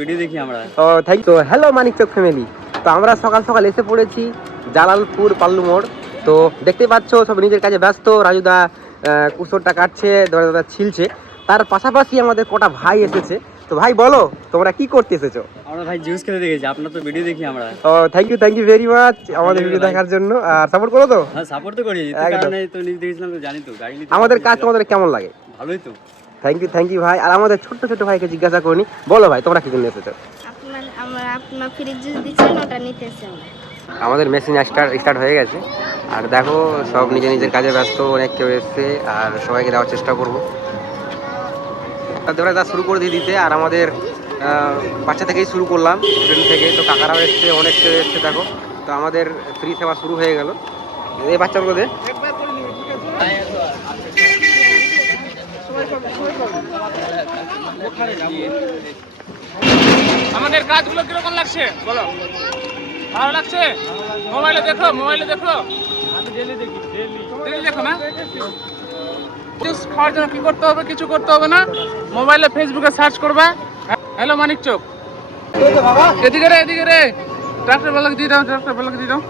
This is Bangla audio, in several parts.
ভিডিও দেখি আমরা। ও thank you. Hello Manikchak family, তো আমরা সকাল সকাল এসে পড়েছি জালালপুর পাল্লু মোড়। তো দেখতে পাচ্ছ সব নিজের কাজে ব্যস্ত। রাজুদা কুসরটা কাটছে, দাদা ছিলছে। তার পাশাপাশি আমাদের কটা ভাই এসেছে। তো ভাই বলো তোমরা কি করতে এসেছো? আমরা ভাই জুস খেতে দেখেছি, আপনার তো ভিডিও দেখি আমরা। ও থ্যাংক ইউ ভেরি মাচ আমাদের ভিডিও দেখার জন্য। আর সাপোর্ট করো তো। হ্যাঁ সাপোর্ট তো করি, তো একদম। কারণে তো নিজে দেখেছিলাম, তো জানি তো গাড়ি নিতে আমাদের কাজ তোমাদের কেমন লাগে? ভালোই তো। থ্যাংক ইউ ভাই। আর আমাদের ছোট্ট ছোট ভাইকে জিজ্ঞাসা করিনি, বলো ভাই তোমরা কি জন্য এসেছো? আপনার ফ্রিজ জুস দিচ্ছেন, ওটা নিতেছি আমরা। আমাদের মেশিন স্টার্ট হয়ে গেছে। আর দেখো সব নিজের নিজের কাজে ব্যস্ত, অনেক কেউ এসছে আর সবাইকে দেওয়ার চেষ্টা করবো। দেওয়া শুরু করে দিয়ে দিতে। আর আমাদের বাচ্চা থেকেই শুরু করলাম, স্টুডেন্ট থেকে। তো কাকারাও এসছে, অনেক কেউ এসছে দেখো। তো আমাদের ফ্রি সেবা শুরু হয়ে গেল। এই বাচ্চাগুলো দে। আমাদের কাজগুলো কিরকম লাগছে বলো? ভালো লাগছে? মোবাইলে দেখো ডেলি দেখো না? খাওয়ার জন্য কি করতে হবে? কিছু করতে হবে না, মোবাইলে ফেসবুকে সার্চ করবা হ্যালো মানিকচক। এদিকে রে ডাক্তার বেলাকে দিয়ে দাও,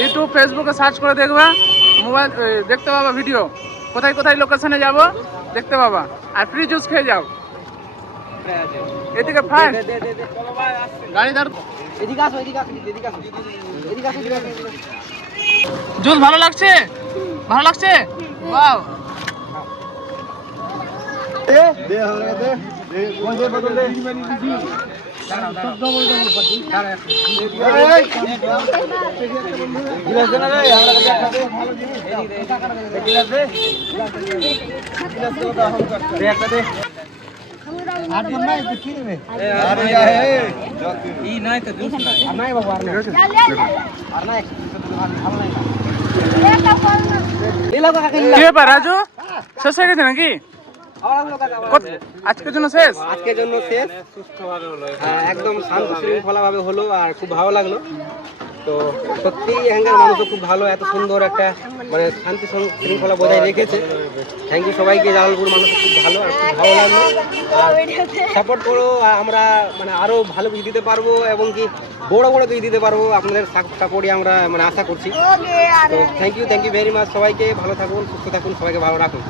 ইউটিউব ফেসবুকে সার্চ করে দেখবা, মোবাইল দেখতে পাবা ভিডিও, কোথায় কোথায় লোকেশনে যাব দেখতে পাবা। আর ফ্রি জুস খেয়ে যাও। এদিকে ফাইন গাড়ি দাঁড়। জুস ভালো লাগছে? ওয়াও। কি ব্যাপার রাজু, শেষ হয়ে গেছে নাকি? আজকের জন্য শেষ। একদম শান্ত শৃঙ্খলা ভাবে হলো আর খুব ভালো লাগলো। তো সত্যি এখানকার মানুষও খুব ভালো, এত সুন্দর একটা মানে শান্তি শৃঙ্খলা বজায় রেখেছে। থ্যাংক ইউ সবাইকে। জালালপুর মানুষ খুব ভালো আর খুব ভালো লাগলো। আর সাপোর্ট করো, আমরা মানে আরো ভালো কিছু দিতে পারবো এবং কি বড় কিছু দিতে পারবো। আপনাদের সাপোর্টই আমরা মানে আশা করছি। তো থ্যাংক ইউ ভেরি মাচ সবাইকে। ভালো থাকুন, সুস্থ থাকুন, সবাইকে ভালো রাখুন।